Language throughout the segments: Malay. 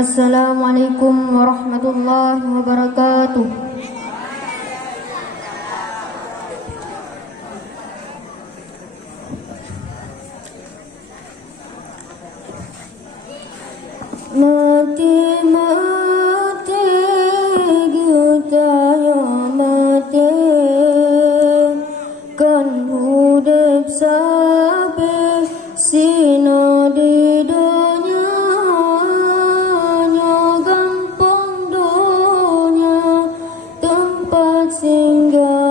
Assalamualaikum warahmatullahi wabarakatuh. Mati kita ya mati kan hidup sampai sino di dunia gampang dunia tempat singgahan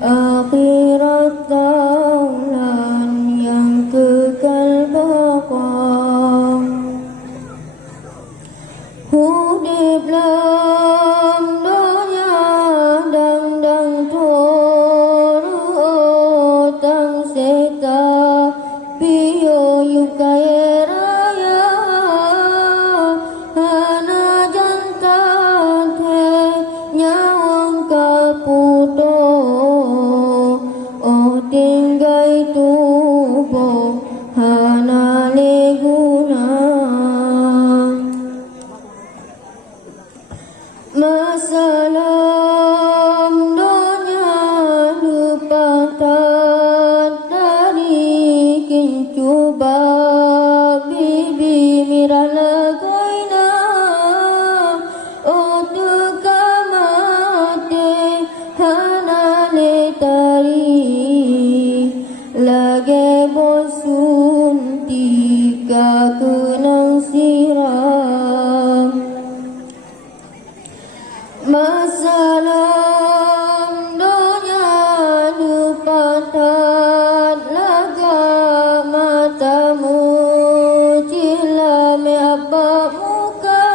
akhirat taulan yang kekal baqah. Hudib lam dunia dang turu tang seta piyo yukai raya hana jantan te nyawang kaputo oh tinggai tubuh hana leguna. Masalam dunia lupatan dari kincuba bibi mirala goina otu kamate hana letari lage bosun tika kenang siram. Masalam dunia lupatan laga matamu cilame abba muka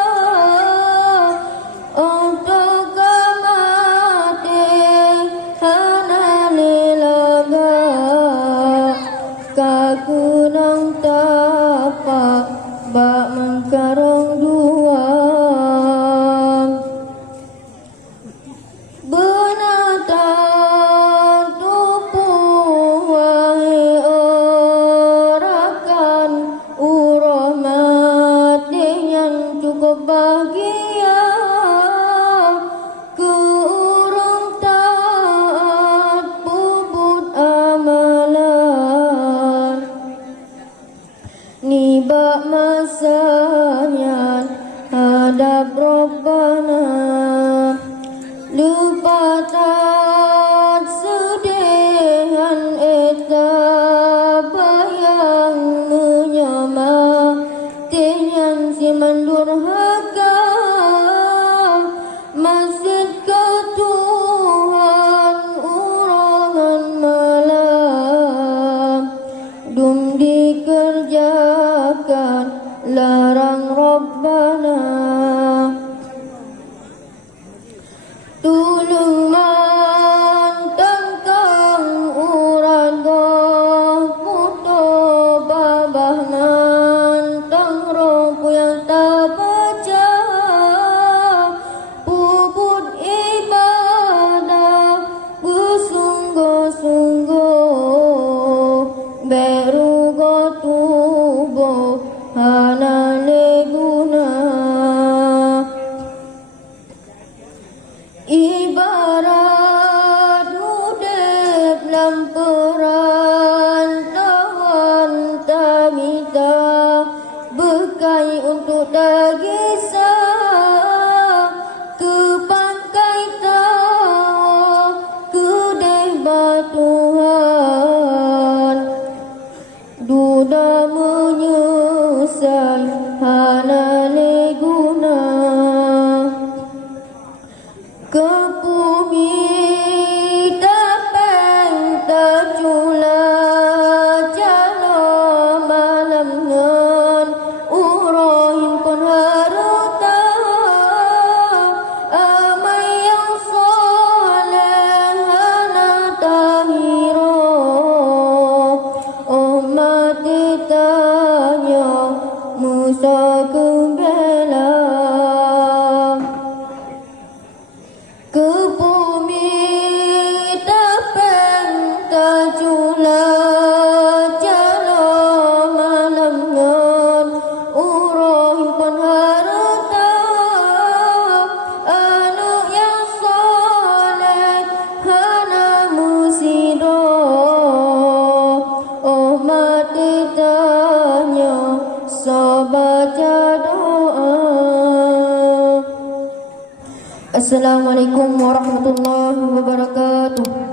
untuk kamate hana lelaga kaku nang tapak bak mengkarong dua. Benatang tubuh wahai orakan urahmat yang cukup bahagia ke urung taat bubut amalan nibak masanya hadap Rabbana. Lupatan sedihan eta bayang menyama tenyan si mandurhaka masjid ke Tuhan urangan malam dum dikerjakan larang Rabbana. Tulung mantangkang uran goh puto babah nantang rompu yang tak baca puput ibadah bersungguh-sungguh berugo tubuh hana leguna. Ibarat hudib lam perantauan tamita bekai untuk dagisa ke pangkai tawa ke deh Tuhan duda menyesal hana leguna. Kepumi tapeng tercula jalo malam ngan urohin pun haruta Assalamualaikum warahmatullahi wabarakatuh.